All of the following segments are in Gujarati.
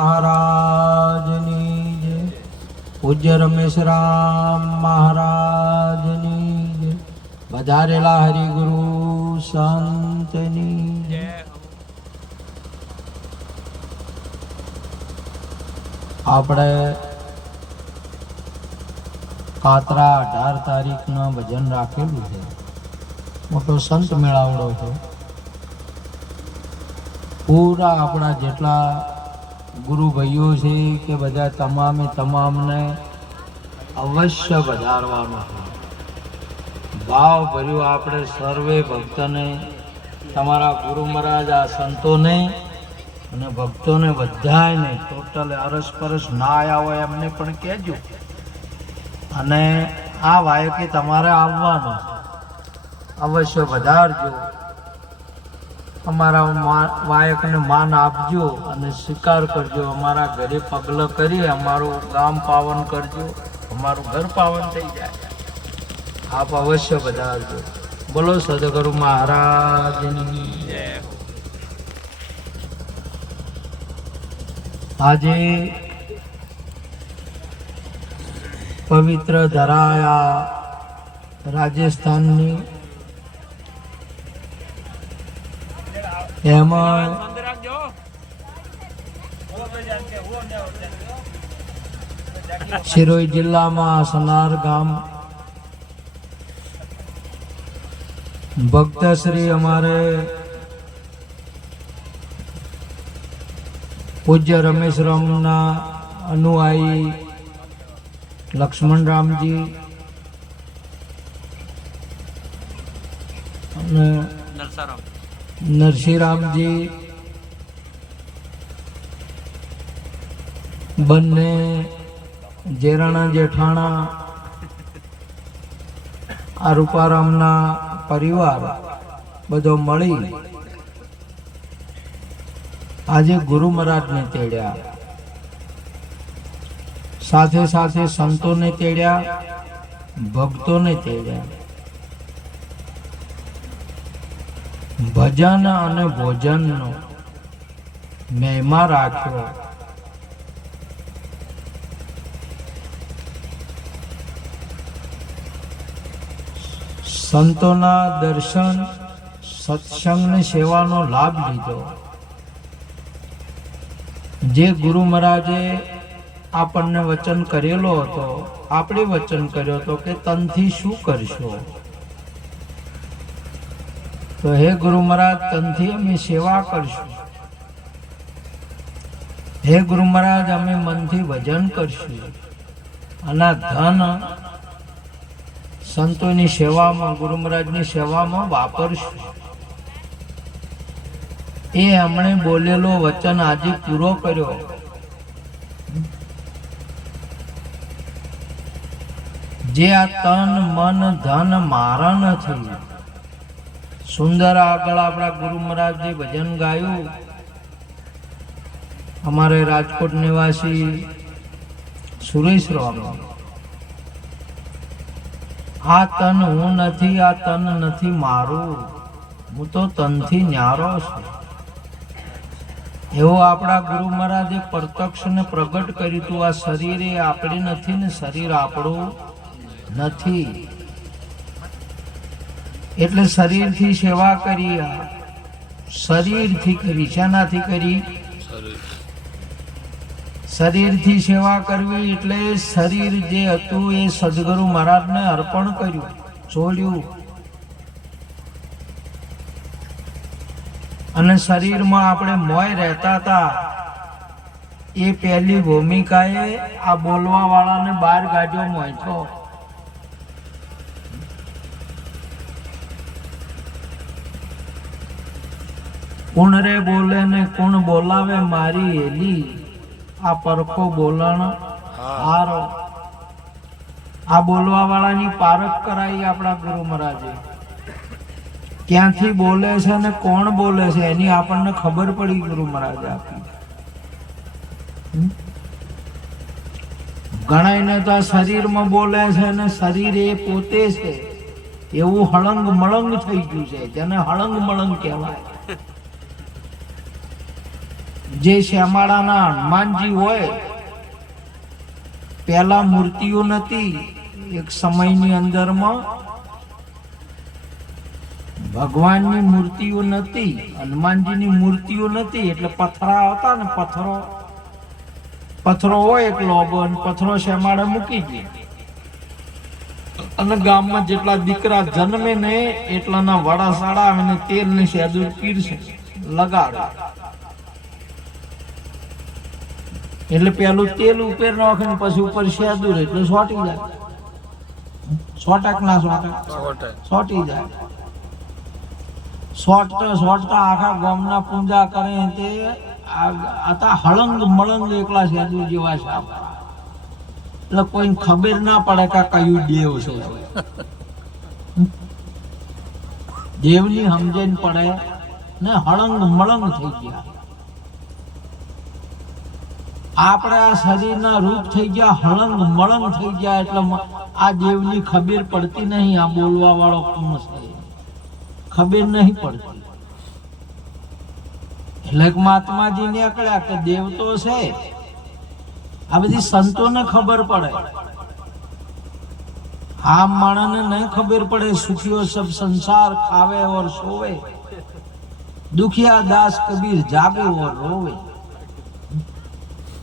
महाराजनी जय। पूज्य रमेश राम महाराजनी जय। વધારેલા હરિગુરુ સંતની જય। આપણે કાતરા 18 તારીખના ભજન રાખેલું છે। મોટો સંત મેળાવડો છે। પૂરા આપણા જેટલા ગુરુ ભાઈઓ છે કે બધા તમામે તમામને અવશ્ય વધારવાનું છે। ભાવ ભર્યું આપણે સર્વે ભક્તને, તમારા ગુરુ મહારાજ આ સંતોને અને ભક્તોને બધાને ટોટલ અરસપરસ ના આવ્યા હોય એમને પણ કહેજો। અને આ વાયકે તમારે આવવાનું અવશ્ય વધારજો। અમારા વાયકને માન આપજો અને સ્વીકાર કરજો। અમારા ઘરે પગલો કરી અમારું ગામ પાવન કરજો, અમારું ઘર પાવન થઈ જાય। આપ અવશ્ય વધારજો। બોલો સદગુરુ મહારાજની જય। આજે પવિત્ર ધરાયા રાજસ્થાનની એમાં સિરોહી જિલ્લામાં સનાર ગામ ભક્ત શ્રી અમારે પૂજ્ય રમેશ રામના અનુયાયી લક્ષ્મણ રામજી અને નરસિંહરામજી બંને જેરાણા જેઠાણા આ રૂપારામના પરિવાર બધો મળી આજે ગુરુ મહારાજને તેડ્યા। સાથે સાથે સંતોને તેડ્યા, ભક્તોને તેડ્યા। ભજન અને ભોજનનો મહિમા રાખ્યો। સંતોના દર્શન, સત્સંગની સેવાનો લાભ લીધો। જે ગુરુ મહારાજે આપણને વચન કરેલો હતો, આપણે વચન કર્યો હતો કે તનથી શું કરશો, તો હે ગુરુ મહારાજ તનથી અમે સેવા કરશું। હે ગુરુ મહારાજ અમે મનથી ભજન કરશું। અને ધન સંતોની સેવામાં, ગુરુ મહારાજની સેવામાં વાપરશું। એ એમણે બોલેલો વચન આજે પૂરો કર્યો। જે આ તન મન ધન મારા નથી। સુંદર આગળ આપણા ગુરુ મહારાજજી ભજન ગાયું। અમારે રાજકોટ નિવાસી સુરેશ રામ, આ તન હું નથી, આ તન નથી મારું, હું તો તનથી ન્યારો છું। એવો આપણા ગુરુ મહારાજે પ્રત્યક્ષ ને પ્રગટ કર્યું હતું। આ શરીર એ આપણે નથી ને શરીર આપણું નથી, એટલે શરીરથી સેવા કરી। શરીરથી કરી, શેનાથી કરી? શરીરથી સેવા કરવી એટલે શરીર જે હતું એ સદગુરુ મહારાજને અર્પણ કર્યું, છોડ્યું। અને શરીરમાં આપણે મોય રહેતા હતા, એ પહેલી ભૂમિકાએ આ બોલવા વાળાને બહાર કાઢ્યો મોયથો। કોણ રે બોલે ને કોણ બોલાવે મારી એલી, આ પરખો બોલણ હારો। આ બોલવા વાળાની પારખ કરાઈ આપણા ગુરુ મહારાજે। ક્યાંથી બોલે છે ને કોણ બોલે છે એની આપણને ખબર પડી ગુરુ મહારાજે આપી। ઘણાને તો શરીરમાં બોલે છે ને શરીર એ પોતે છે એવું હળંગ મળંગ થઈ ગયું છે, જેને હળંગ મળંગ કહેવાય। જે શ્યામાળાના હનુમાનજી હોય, પહેલા મૂર્તિઓ નથી, એક સમયની અંદરમાં ભગવાનની મૂર્તિઓ નથી, હનુમાનજીની મૂર્તિઓ નથી, એટલે પથરા હતા ને, પથરો હોય એક લોબો, અને પથરો શ્યામાળે મૂકી દે, અને ગામમાં જેટલા દીકરા જન્મે ને એટલાના વડા સાડા અને તેલ ને સેદુર પીરસે લગાડે. એટલે પેલું તેલ ઉપર નાખે ને પછી ઉપર સેદુર, એટલે સોટી જાય. સોટક ના સોટી જાય. સોટતા આખા ગામના પૂજા કરે તે આતા હળંગ મળંગ એકલા સેદુર જેવા છે. એટલે કોઈને ખબર ના પડે કે કયું દેવ છે. દેવની સમજણ પડે ને હળંગ મળંગ થઈ ગયા. આપણે આ શરીરના રૂપ થઈ ગયા, હળંગ મળંગ થઈ ગયા, એટલે આ દેવની ખબર પડતી નહીં. આ બોલવા વાળો કોણ છે ખબર નહીં પડતી. એટલે મહાત્માજી નીકળ્યા કે દેવ તો છે. આ બધી સંતોને ખબર પડે, આમ માણસને નહીં ખબર પડે. સુખીઓ સબ સંસાર ખાવે ઓર સોવે, દુખિયા દાસ કબીર જાગે ઓર રોવે.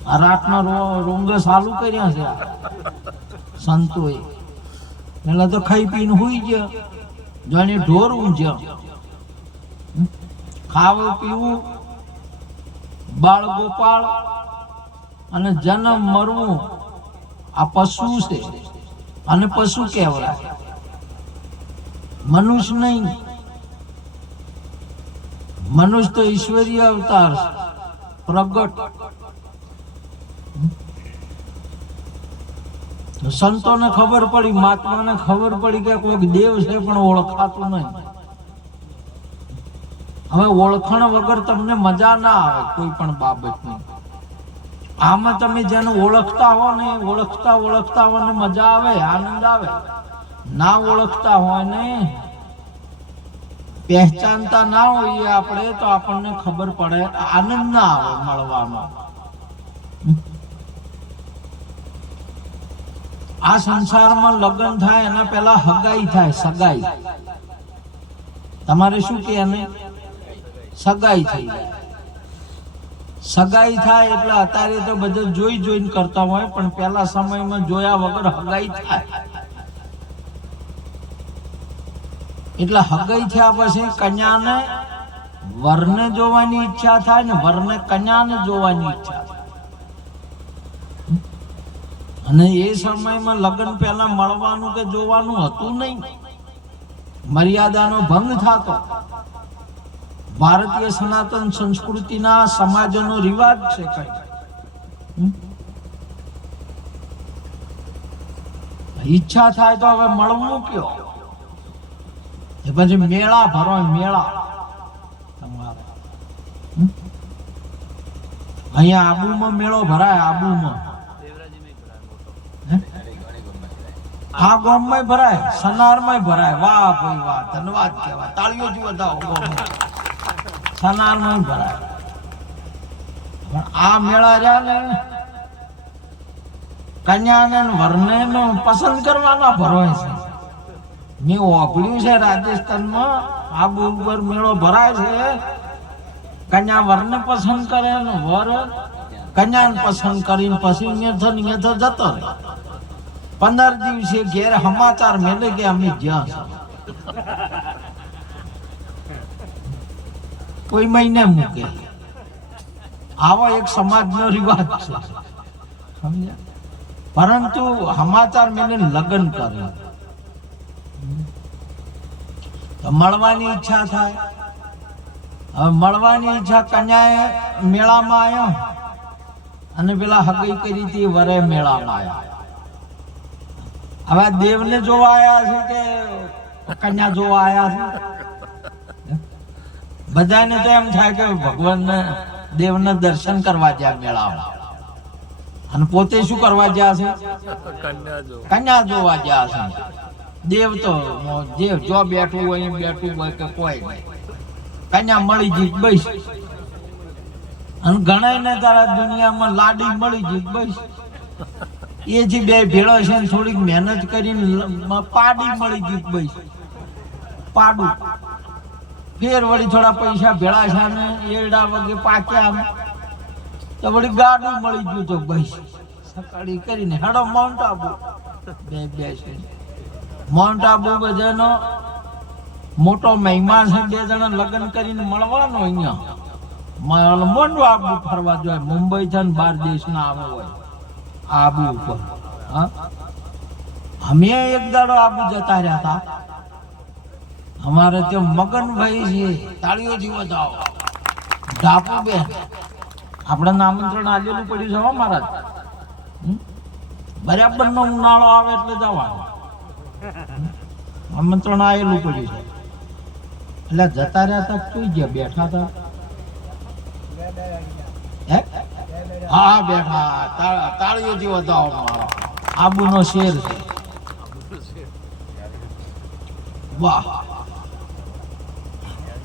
આ રાતના રોંગ ચાલુ કર્યા છે સંતોએ. પેલા તો ખાઈ પીને હુઈ ગયા, જાણે ઢોર ઊંઝ્યા. ખાવું પીવું, બાળ ગોપાળ અને જન્મ મરવું આ પશુ છે, અને પશુ કહેવાય, મનુષ્ય નહીં. મનુષ્ય તો ઈશ્વરીય અવતાર પ્રગટ. સંતોને ખબર પડી, મહાત્માને ખબર પડી કે કોઈક દેવ છે પણ ઓળખાતું નહીં. હવે ઓળખાણ વગર તમને મજા ના આવે કોઈ પણ બાબતની. આમાં તમે જેને ઓળખતા હો ને, ઓળખતા હો ને મજા આવે, આનંદ આવે. ના ઓળખતા હોય ને, પહેચાનતા ના હોઈએ આપણે, તો આપણને ખબર પડે, આનંદ ના આવે મળવાનો. આ સંસારમાં લગ્ન થાય એના પહેલા હગાઈ થાય, સગાઈ. તમારે શું કે એને સગાઈ થઈ જાય. સગાઈ થાય એટલે અત્યારે તો બધા જોઈને કરતા હોય, પણ પેલા સમયમાં જોયા વગર હગાઈ થાય. એટલે હગાઈ થયા પછી કન્યાને વરને જોવાની ઈચ્છા થાય ને વરને કન્યાને જોવાની ઈચ્છા થાય. અને એ સમયમાં લગ્ન પહેલા મળવાનું કે જોવાનું હતું નહીં. મર્યાદાનો ભંગ થતો. ભારતીય સનાતન સંસ્કૃતિના સમાજનો રિવાજ છે. કઈ ઈચ્છા થાય તો હવે મળવું કયો, એ પછી મેળા ભરો, મેળા તમારે અહીંયા આબુમાં મેળો ભરાય. આબુમાં આ ગામમાં ભરાય, સનારમાં ભરાય. વાહ ભાઈ વાહ, ધન્યવાદ કહેવાય, તાળીઓથી વધાવો. સનારમાં ભરાય. આ મેળા રહ્યા ને કન્યાને વરને પસંદ કરવાના ભરાય છે. મેં ઓગળ્યું છે રાજસ્થાનમાં આબુ ઉપર મેળો ભરાય છે. કન્યા વરને પસંદ કરે ને વર કન્યાને પસંદ કરીને પછી જતો રહે. 15 દિવસે ઘેર સમાચાર મેલે કે અમે જ્યાં કોઈ મહિને મૂકે. આવો એક સમાજનો રિવાજ છે, સમજ્યા? પરંતુ સમાચાર મેલે લગ્ન કરે. મળવાની ઈચ્છા થાય. હવે મળવાની ઈચ્છા, કન્યાએ મેળામાં આવ્યો અને પેલા હગઈ કરી હતી વરે મેળામાં આવ્યા. હવે દેવને જોવા આવ્યા છે કે કન્યા જોવા આવ્યા છે? બધાને તો એમ થાય કે ભગવાનને દેવને દર્શન કરવા ગયા મેળામાં, અને પોતે શું કરવા ગયા છે? કન્યા જોવા ગયા છે. દેવ તો જો બેઠું હોય કે કોઈ નહીં, કન્યા મળી ગઈ બસ. અને ઘણાય ને તારા દુનિયામાં લાડી મળી ગઈ બસ એ જે બે ભેળો છે ને થોડીક મહેનત કરીને પાડી મળી ગઈ બસ પાડું ફેર વળી થોડા પૈસા ભેળા છે ને એડા વગે પાક્યા તો વળી ગાડું મળી ગયું તો બસ સકાળી કરીને હેડો માઉન્ટ આબુ બે છે માઉન્ટ આબુ બધાનો મોટો મહિમા છે બે જણા લગ્ન કરીને મળવાનો અહીંયા મોટું આબુ ફરવા જોઈએ મુંબઈ છે ને બહાર દેશના આવે હોય આબુ ઉપર હા અમે એક દાડો આબુ જતા રહ્યા હતા અમારે ત્યાં મગનભાઈ છે તાળીઓથી બતાવો ડાપુ બેન આપણે આમંત્રણ આલેલું પડ્યું છે હો મહારાજ બરાબર નો ઉનાળો આવે એટલે જવાનું આમંત્રણ આવેલું પડ્યું છે એટલે જતા રહ્યા હતા જોઈ ગયા બેઠા હતા હા બેઠા તાળીઓથી બતાવો મારો આબુનો શેર છે વાહ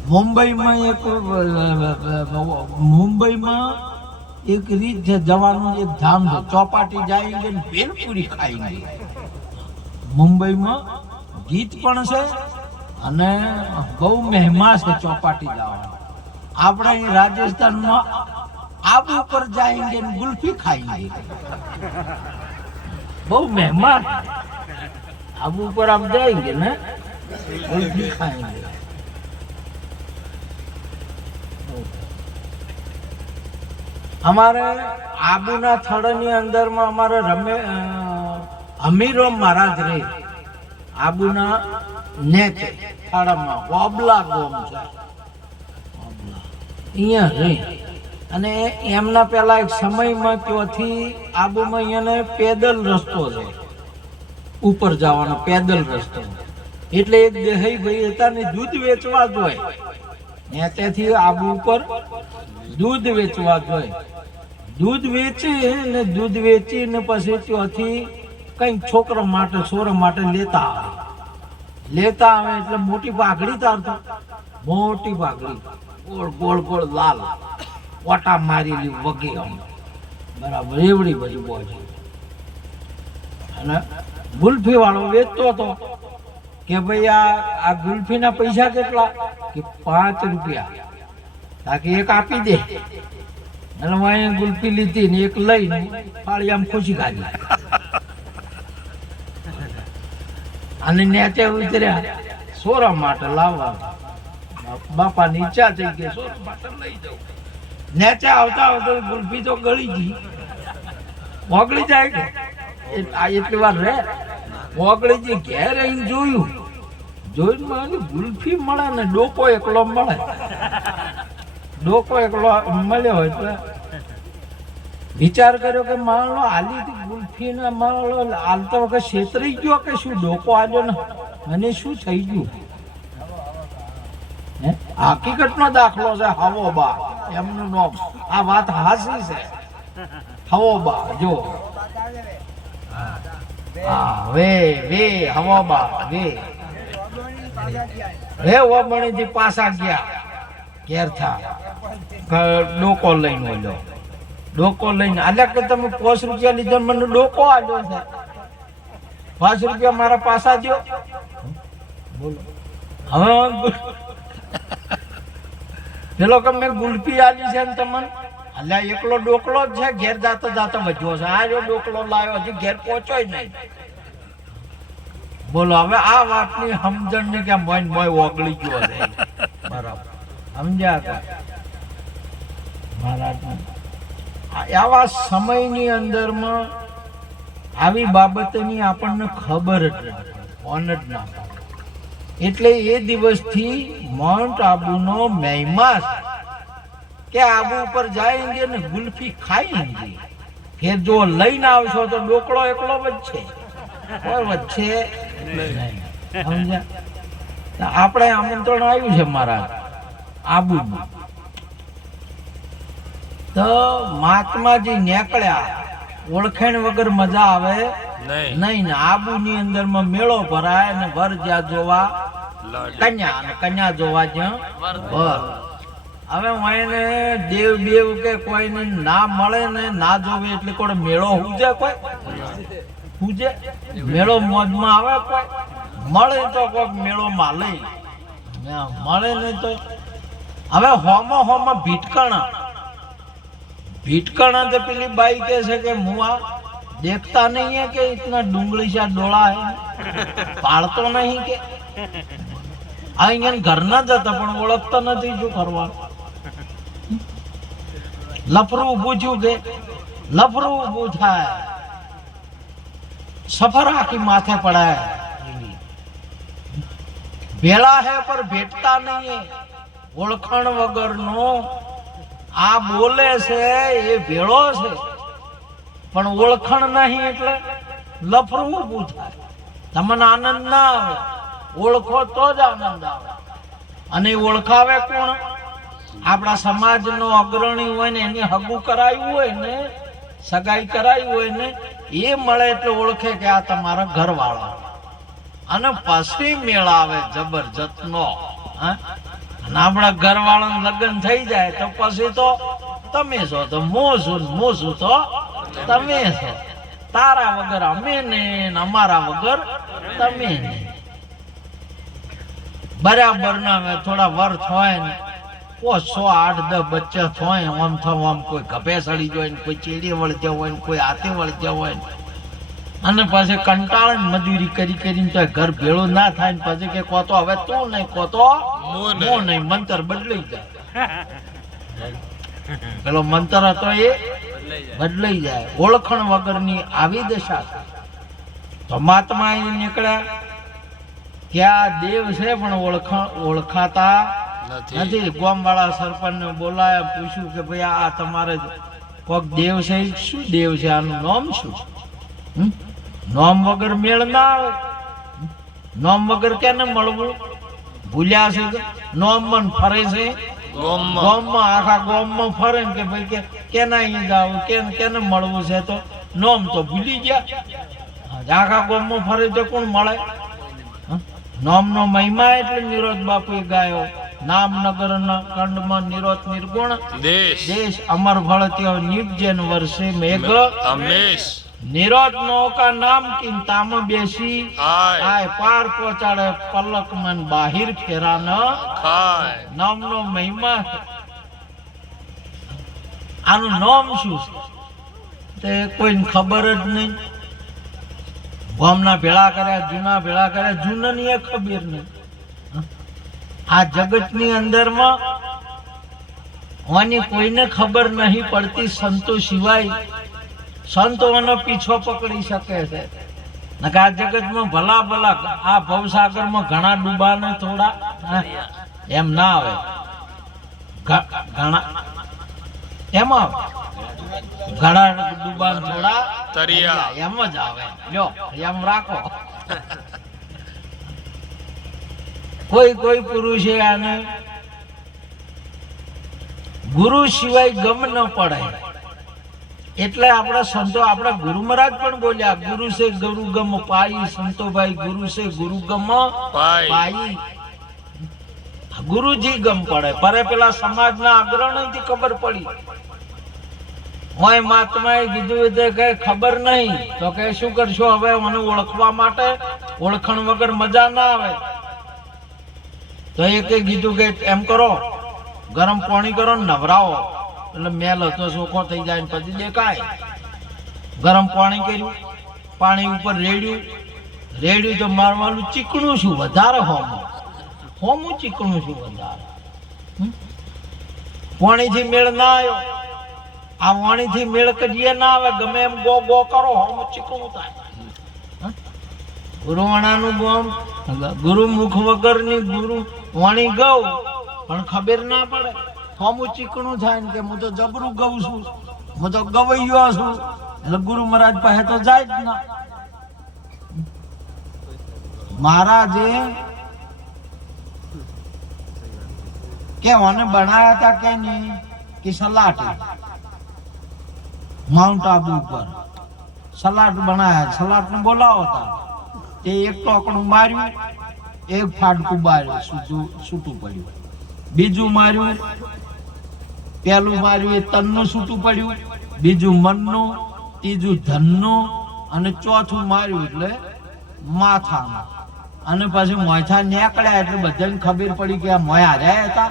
મુંબઈમાં એક રીત છે જવાનું એક ધામ છે ચોપાટી જાયંગે ને ભેલપુરી ખાएंगे મુંબઈમાં ગીત પણ છે અને બહુ મહેમા છે ચોપાટી જવાનું આપણે અહીં રાજસ્થાનમાં આબુ પર જાયંગે ને ગુલ્ફી ખાएंगे બહુ મહેમા આબુ પર આપ જાયંगे ને ગુલ્ફી ખાएंगे हमारे आबूना थड़नी अंदर में हमारे अमीरो महाराज रे आबूना नेक थड़ा में ओबला गोम છે અહીંયા રે અને એમના પહેલા એક સમયમાં ત્યાંથી આબુમાં અહીંયાને પેદલ રસ્તો છે ઉપર જવાનો પેદલ રસ્તો એટલે એક દેહાઈ ભાઈ હતા ને દૂધ વેચવા જોઈએ ત્યાંથી આબુ ઉપર દૂધ વેચવા જોઈએ દૂધ વેચે ને દૂધ વેચી ને પછી ત્યાંથી કઈક છોકરા માટે છોરા માટે લેતા આવે એટલે મોટી પાઘડી તારતો મોટી પાઘડી ગોળ ગોળ ગોળ લાલ ઓટા મારેલી વગે બરાબર એવડી બધી બોજી અને ગુલ્ફી વાળો વેચતો હતો કે ભાઈ આ ગુલ્ફી ના પૈસા કેટલા કે 5 રૂપિયા તાકી એક આપી દે એટલે હું ગુલ્ફી લીધી ને એક લઈને ફાળી આમ ખુશી ખાધી અને નેચે ઉતર્યા સોરા માટે લાવવા બાપા નીચા થઈ ગયા સોરા માટે લઈ જાઉં નેચે આવતા આવતા ગુલ્ફી તો ગળી ગઈ ઓગળી જાય કે એટલી વાર રે ઓગળી ગઈ ઘેર આવીને જોઈને ગુલ્ફી મળે ને ડોકો એકલો મળે ડોકો એકલો મળ્યો હોય તો વિચાર કર્યો કે માણલો હાલી ગુલ્ફી ને માણલો હાલતો વખત છેતરી ગયો કે શું ડોકો આવ્યો ને અને શું થઈ ગયું હકીકત નો દાખલો છે હવો બા એમનું નામ આ વાત હાસી છે હવો બા જો હા વે હવો બા વે ઓબણી થી પાછા ગયા ઘેર થા ડોકો લઈને ઓલો ડોકો લઈને આલે કે તમે 5 રૂપિયા લીધો મને ડોકો આલ્યો છે 5 રૂપિયા મારા પાછા દો બોલો હવે પેલો કે મેં ગુલ્ફી આલી છે ને તમને અલ્યા એકલો ડોકલો જ છે ઘેર જાતો વધ્યો છે આ જો ડોકલો લાવ્યો હજી ઘેર પહોંચોય નહીં બોલો હવે આ વાતની સમજણ ને કે મોય ઓગળી ગયો છે બરાબર સમજ્યા હતા મહારાજ આવા સમયની અંદરમાં આવી બાબતની આપણને ખબર જ ઓન જ ના એટલે એ દિવસથી માઉન્ટ આબુનો મહિમા કે આબુ ઉપર જાયંગે ને ગુલ્ફી ખાएंगे ફેર જો લઈને આવશો તો ડોકળો એકલો વચ્ચે કોઈ વચ્ચે નહીં સમજ્યા આપણે આમંત્રણ આવ્યું છે મહારાજ આબુનું તો મહાત્માજી નીકળ્યા ઓળખાણ વગર મજા આવે નહીં ને આબુની અંદર માં મેળો ભરાય ને વર જ્યાં જોવા કન્યા અને કન્યા જોવા જ્યાં વર હવે એને દેવ બેવ કે કોઈને ના મળે ને ના જોવે એટલે કોઈ મેળો હુજે કોઈ હુજે મેળો મોજમાં આવે કોઈ મળે તો કોઈ મેળો માં લઈ મળે નહીં તો હવે હોમો ભીટકણા તો પેલી બાઈ કે છે કે મુआ देखता नहीं है कि इतना डूंगली सा डोला है पाड़तो नहीं के અહીંયા ઘર ના જતા પણ ઓળખતા નથી શું કરવાનું લફરું ઊભું થયું કે લફરું ઊભું થાય સફર આખી માથે પડાય ભેળા હે પર ભેટતા નહીં ઓળખાણ વગરનો આ બોલે છે એ ભેળો છે પણ ઓળખાણ નહીં એટલે લફરું ઊભું થાય તમને આનંદ ના આવે ઓળખો તો જ આનંદ આવે અને ઓળખાવે કોણ આપણા સમાજનો અગ્રણી હોય ને એની હગું કરાયું હોય ને સગાઈ કરાયું હોય ને એ મળે એટલે ઓળખે કે આ તમારા ઘરવાળા અને પછી મેળ આવે જબરજસ્ત નો અને આપણા ઘરવાળાનું લગ્ન થઈ જાય તો પછી તો તમે છો તો મોસું તો તમે છો તારા વગર અમે ને અમારા વગર તમે ને બરાબર ના થોડા વર્ષ હોય ને 100 8 10 બચ્ચા થાય આમ આમ કોઈ ગભે સડી જાય ને કોઈ ચેડી વળગ્યા હોય ને કોઈ હાથે વળગ્યા હોય અને પછી કંટાળે મજૂરી કરીને તો ઘર ભેળું ના થાય ને પછી કે કોતો હવે તું નહીં કોતો મો નહીં મંતર બદલાઈ જાય પેલો મંતર હતો એ બદલાઈ જાય ઓળખણ વગરની આવી દશા તો મહાત્મા એ નીકળ્યા કે આ દેવ છે પણ ઓળખાતા નથી ગામ વાળા સરપંચ ને બોલાયા પૂછ્યું કે ભાઈ આ તમારે કોક દેવ છે શું દેવ છે આનું નામ શું નામ વગર મેળ ના આવે નામ વગર કેને મળવું ભૂલ્યા છે નામ મન ફરે છે ગામમાં આખા ગામમાં ફરે ને કે ભાઈ કેના અહીંયા જાવ કેને મળવું છે તો નામ તો ભૂલી ગયા આખા ગામમાં ફરે તો કોણ મળે નામનો મહિમા એટલે નિરોધ બાપુએ ગાયો નામનગર કંડમાં નિરોધ નિર્ગુણ દેશ અમર ભળત્યો નિપજન વર્ષે મેઘ અમેશ નિરોધ નો કા નામ કિંતામ બેસી આય પાર પહોંચાડે પલક મન બાહિર ફેરા ન ખાય નામનો મહિમા આનું નામ શું છે તે કોઈને ખબર જ નહીં ગામના ભેળા કર્યા જૂના ભેળા કર્યા જૂનાની એ ખબર નહીં આ જગતની અંદરમાં આની કોઈને ખબર નહીં પડતી સંતો સિવાય સંતોનો પીછો પકડી શકે છે નકે આ જગતમાં ભલા આ ભવસાગરમાં ઘણા ડૂબાને થોડા એમ ના આવે ઘણા એમ આવે ઘણા ડૂબાન થોડા તરિયા એમ જ આવે લ્યો એમ રાખો કોઈ પુરુષે આને ગુરુ સિવાય ગમ ન પડે એટલે આપણા સંતો આપણા ગુરુ મહારાજ પણ બોલ્યા ગુરુ સે ગુરુ ગમ પાઈ સંતો ભાઈ ગુરુ સે ગુરુ ગમ પાઈ ગુરુજી ગમ પડે પરે પેલા સમાજના અગ્રણીથી ખબર પડી હોય મહાત્માએ કીધું કે ખબર નહીં તો કે શું કરશો હવે મને ઓળખવા માટે ઓળખણ વગર મજા ના આવે તો એ કીધું કે એમ કરો ગરમ પાણી કરો ને નવરાવો એટલે મેલ હતો ચોખ્ખો થઈ જાય પછી દેખાય ગરમ પાણી કર્યું પાણી ઉપર રેડ્યું તો મારવાનું ચીકણું શું વધારે હોમું ચીકણું શું વધારે પાણીથી મેળ ના આવ્યો આ વાણીથી મેળ કરીએ ના આવે ગમે એમ ગો કરો હોમું ચીકણું થાય ગુરુવાણાનું ગોમ ગુરુ મુખ વગરની ગુરુ વાણી ગૌ પણ ખબર ના પડે હોમું ચીકણું થાય ને કે હું તો જબરું ગઉં છું હું તો ગવૈયો છું એટલે ગુરુ મહારાજ પાસે તો જાય જ ના મહારાજે કે મને બનાયા હતા કે નહીં કે સલાટી માઉન્ટ આબુ ઉપર સલાડ બનાયા સલાડ ને બોલાવો હતા તે એક ટોકણું માર્યું એક ફાડકું બાર્યું છૂટું પડ્યું બીજું માર્યું પેલું માર્યું એ તનનું છૂટું પડ્યું, બીજું મનનું, ત્રીજું ધનનું અને ચોથું માર્યું એટલે માથાનું. અને પછી મોથા નીકળ્યા એટલે બધાને ખબર પડી કે આ મોય હાર્યા હતા.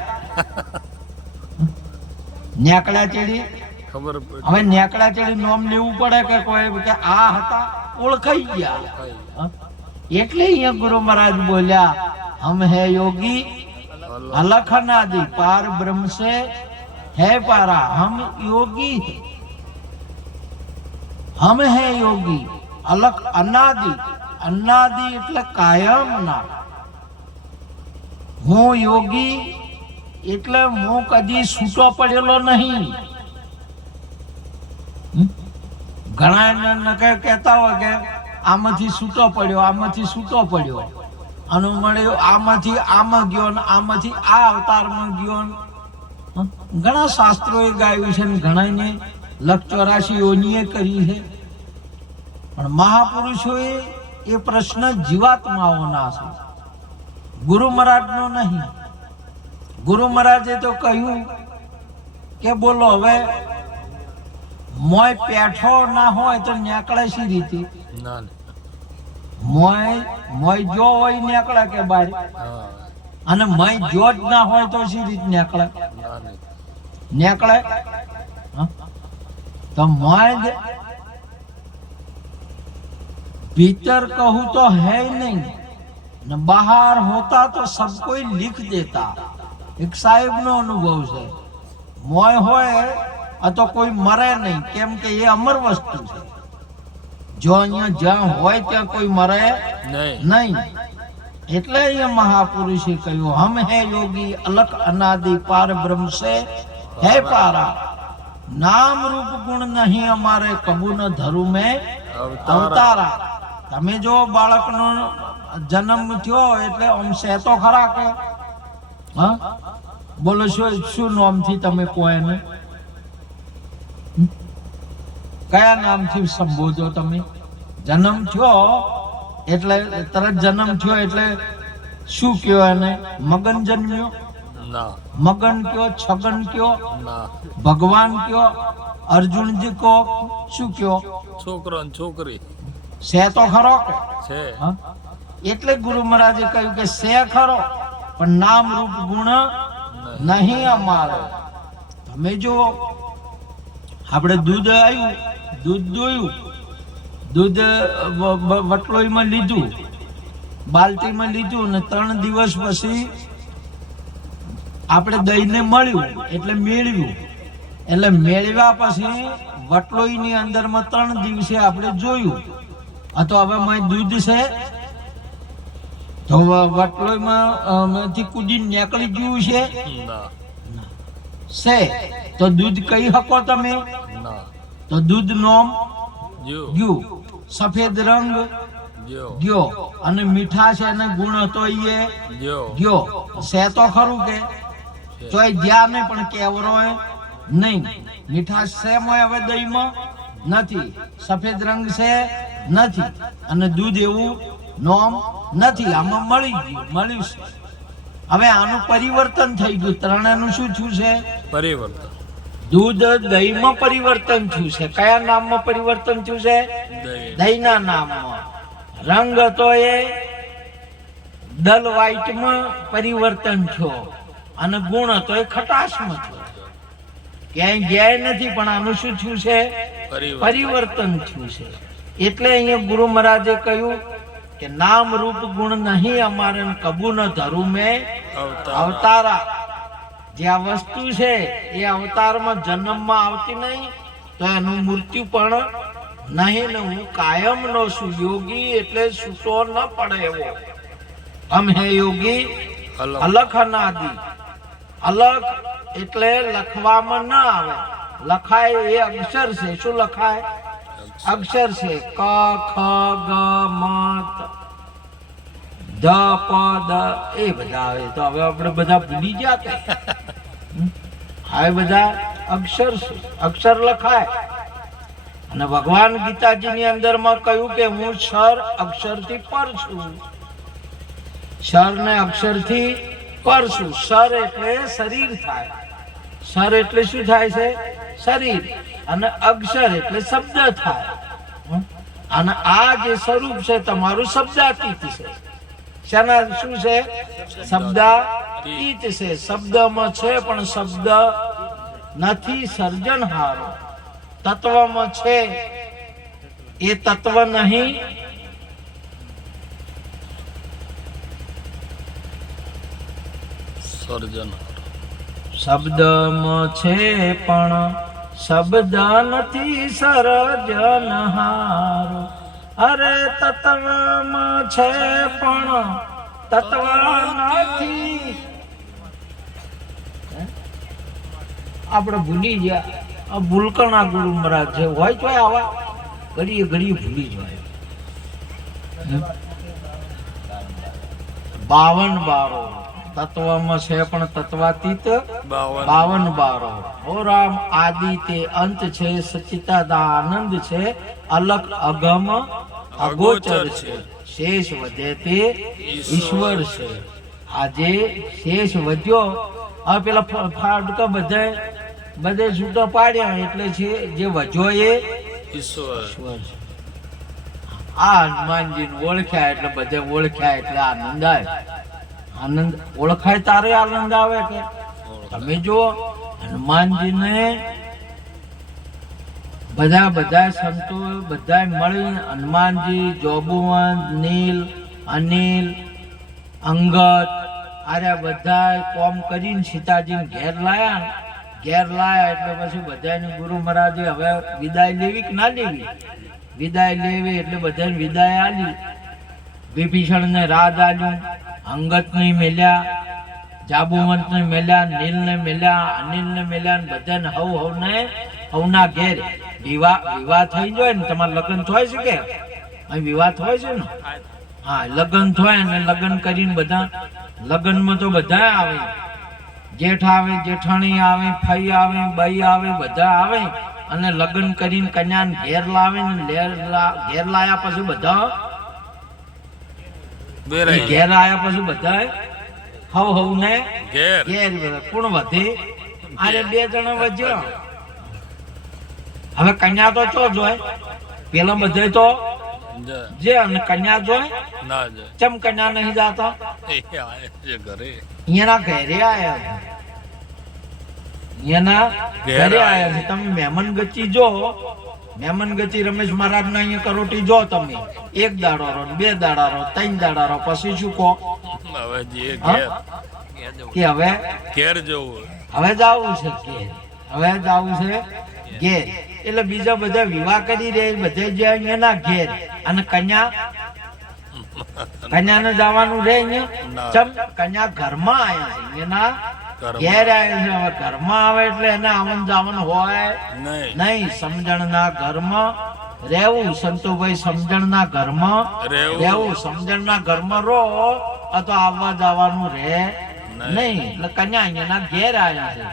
નીકળ્યા ચેડી ખબર હવે નીકળ્યા ચેડી નામ લેવું પડે કે કોઈ કે આ હતા ઓળખાઈ ગયા. એટલે અહીંયા ગુરુ મહારાજ બોલ્યા હમ હે યોગી अलख अनादि पार ब्रह्म से है पारा. हम योगी हम है योगी अलख अनादि. अनादि એટલે કાયમ ના. હું યોગી એટલે હું કદી છૂટો પડેલો નહીં. ઘણા નકે કહેતા હોય કે આમાંથી છૂટો પડ્યો, આમાંથી છૂટો પડ્યો, અને મળ્યો આમાંથી આમાં ગયો ને આમાંથી આ અવતારમાં ગયો. ઘણા શાસ્ત્રોએ ગાયું છે ને ઘણાને લખ 84 યોનીએ કરી છે. પણ મહાપુરુષોએ એ પ્રશ્ન જીવાત્માઓના છે, ગુરુ મહારાજનો નહીં. ગુરુ મહારાજે તો કહ્યું કે બોલો હવે મોય પેઠો ના હોય તો નીકળે શી રીતે? મોય જો હોય નીકળે કે બહાર? અને મય જો જ ના હોય તો શી રીતે નીકળે? નીકળે. તો મોય भीतर कहूं तो है नहीं न बाहर होता तो सब कोई लिख देता. एक साहेब नो अनुभव है. मोय होय तो कोई मरे नहीं, केम के ये अमर वस्तु है. जो અહીંયા જ્યાં હોય ત્યાં કોઈ મરે નહીં. એટલે અહીંયા મહાપુરુષે કહ્યું હમ હે યોગી अलख अनादि पार ब्रह्म से है पारा. नाम रूप गुण नहीं हमारे कबू न धरु में अवतारा. તમે જો બાળકનો જન્મ થયો એટલે આમ સહેતો ખરા કે હા બોલો શું નામથી તમે કહો એને? કયા નામથી સંબોધો તમે? જન્મ થયો એટલે તરત જન્મ થયો એટલે શું કયો એને? મગન જન્મ્યો? મગન કયો? છગન કયો? ભગવાન કયો? અર્જુનજી કો શું કયો? છોકરો ને છોકરી સે તો ખરો કે છે. એટલે ગુરુ મહારાજે કહ્યું કે સે ખરો પણ નામ રૂપ ગુણ નહીં અમારો. તમે જો આપણે દૂધ આવ્યું, દૂધ દોયું, દૂધ વટલોઈમાં લીધું, બાલટીમાં લીધું ને 3 દિવસ પછી આપણે દહીંને મળ્યું એટલે મેળવ્યું. એટલે મેળવ્યા પછી વટલોઈની અંદરમાં 3 દિવસે આપણે જોયું તો હવે માય દૂધ છે તો વટલોઈમાં કુદીને નીકળી ગયું છે તો દૂધ કહી શકો તમે? તો દૂધ નોમ ગયું, સફેદ રંગ ગયો અને મીઠાશ એને ગુણ હતો એ ગયો. છે તો ખરું કે તોય જ્યાં નહીં પણ કેવરો નહીં. મીઠાશ છે મોય હવે દહીંમાં નથી, સફેદ રંગ છે નથી, અને દૂધ એવું નોમ નથી. આમાં મળ્યું છે. હવે આનું પરિવર્તન થઈ ગયું. ત્રણેયનું શું થયું છે? પરિવર્તન. દૂધ દહીંમાં પરિવર્તન થયું છે. કયા નામમાં પરિવર્તન થયું છે? દહીંના નામમાં. રંગ હતો એ ડલ વ્હાઈટમાં પરિવર્તન થયો અને ગુણ હતો એ ખટાશમાં થયો. ક્યાંય ગયા નથી પણ આનું શું થયું છે? પરિવર્તન થયું છે. એટલે અહીંયા ગુરુ મહારાજે કહ્યું કે નામ રૂપ ગુણ નહીં અમારે કબૂ ન ધરું મેં અવતારા. જે આ વસ્તુ છે એ અવતારમાં જન્મમાં આવતી નહીં તો એનું મૃત્યુ પણ નહીં ને હું કાયમ નો છું. યોગી એટલે છૂટો ન પડે એવો. હમ હે યોગી अलख अनादि. अलख એટલે લખવામાં ન આવે, લખાય એ અક્ષર છે. શું લખાય? અક્ષર છે. ક ખ ગ મ ધ પ દ એ બધા આવે. તો હવે આપણે બધા ભૂલી ગયા કે હવે બધા અક્ષર છે. અક્ષર લખાય. અને ભગવાન ગીતાજીની અંદરમાં કહ્યું કે હું ક્ષર અક્ષરથી પર છું. ક્ષર ને અક્ષરથી પર છું. ક્ષર એટલે શરીર થાય, સર એટલે શું થાય છે? શરીર. અને અક્ષર એટલે શબ્દ થાય. અને આ જે સ્વરૂપ છે તમારું શબ્દાતીત છે. શેના શું છે? શબ્દાતીત છે. શબ્દમાં છે પણ શબ્દ નથી સર્જનહારો. તત્વમાં છે એ તત્વ નહીં. સર્જન શબ્દમાં છે પણ શબ્દ નથી સર્જનહારો. અરે તત્વમાં છે પણ તત્વ નથી. આપણે ભૂલી ગયા. આ ભૂલકણા ગુરુ મહારાજ છે હોય તો આવા ઘડીએ ઘડીએ ભૂલી જાય. 52 બારો તત્વમાં છે પણ તત્વાતીત 52 બારો. હો રામ આદિ તે અંત છે, સચ્ચિદાનંદ છે, અલખ અગમ અગોચર છે, શેષ વધે તે ઈશ્વર છે. આજે શેષ વધ્યો. હવે પેલા ફાટકા બધે છૂટા પાડ્યા એટલે છે જે વધ્યો એ ઈશ્વર. ઈશ્વર છે. આ હનુમાનજીને ઓળખ્યા એટલે બધે ઓળખ્યા એટલે આનંદ આવે. આનંદ ઓળખાય તારે આનંદ આવે કે તમે જુઓ હનુમાનજીને બધા સંતો બધા મળી હનુમાનજી, જોબુવંત, નીલ, અનિલ, અંગદ આર્યા બધા કોમ કરીને સીતાજીને ઘેર લાયા એટલે પછી બધાને ગુરુ મહારાજે હવે વિદાય લેવી કે ના લેવી? વિદાય લેવી એટલે બધાને વિદાય આલી. વિભીષણને રાજ આલ્યું, અંગદને મેલ્યા, જાબુવંતને મેલ્યા, નીલને મેલ્યા, અનિલને મેલ્યા, બધાને હવના ઘેર વિવાહ થઈ જાય ને. તમારે લગ્ન થાય છે કે અહીં વિવાહ થાય છે ને? હા, લગ્ન થાય ને લગ્ન કરીને બધા લગ્નમાં તો બધા આવે. જેઠ આવે, જેઠાણી આવે, ફઈ આવે, બઈ આવે, બધા આવે અને લગ્ન કરીને કન્યાને ઘેર લાવે ને ઘેર લાયા પછી બધા ઘેર આયા પછી બધા હવને ઘેર કોણ વધે? આરે 2 જણા વધ્યો. હવે કન્યા તો ચો જોય પેલા બધે તો જે અને કન્યા જોય ના જાય. ચમ કન્યા નહીં જાતા? ઘરે અહીંયાના ઘરે આયા. અહીંયાના ઘરે આયા છે. તમે મહેમાન ગતિ જો, મહેમાન ગતિ રમેશ મહારાજ ના અહીંયા કરોટી જો તમે. 1 દાડો રહો, 2 દાડા રહો, 3 દાડા રહો, પછી શું કહો? હવે જે કે હવે ઘેર જવું, હવે જાવું છે ઘેર, હવે જાવું છે ઘેર. એટલે બીજા બધા વિવાહ કરી રહે બધે જે અહીંયાના ઘેર. અને કન્યાને જવાનું રહે અહીંયા. ચમ કન્યા ઘરમાં આયા છે, અહીંયાના ઘેર આવ્યા છે. હવે ઘરમાં આવે એટલે એને આવન જાવન હોય નહીં. સમજણના ઘરમાં રહેવું. સંતોભાઈ સમજણના ઘરમાં રહેવું. સમજણના ઘરમાં રહો તો આવવા જવાનું રહે નહીં. એટલે કન્યા અહીંયાના ઘેર આવ્યા છે.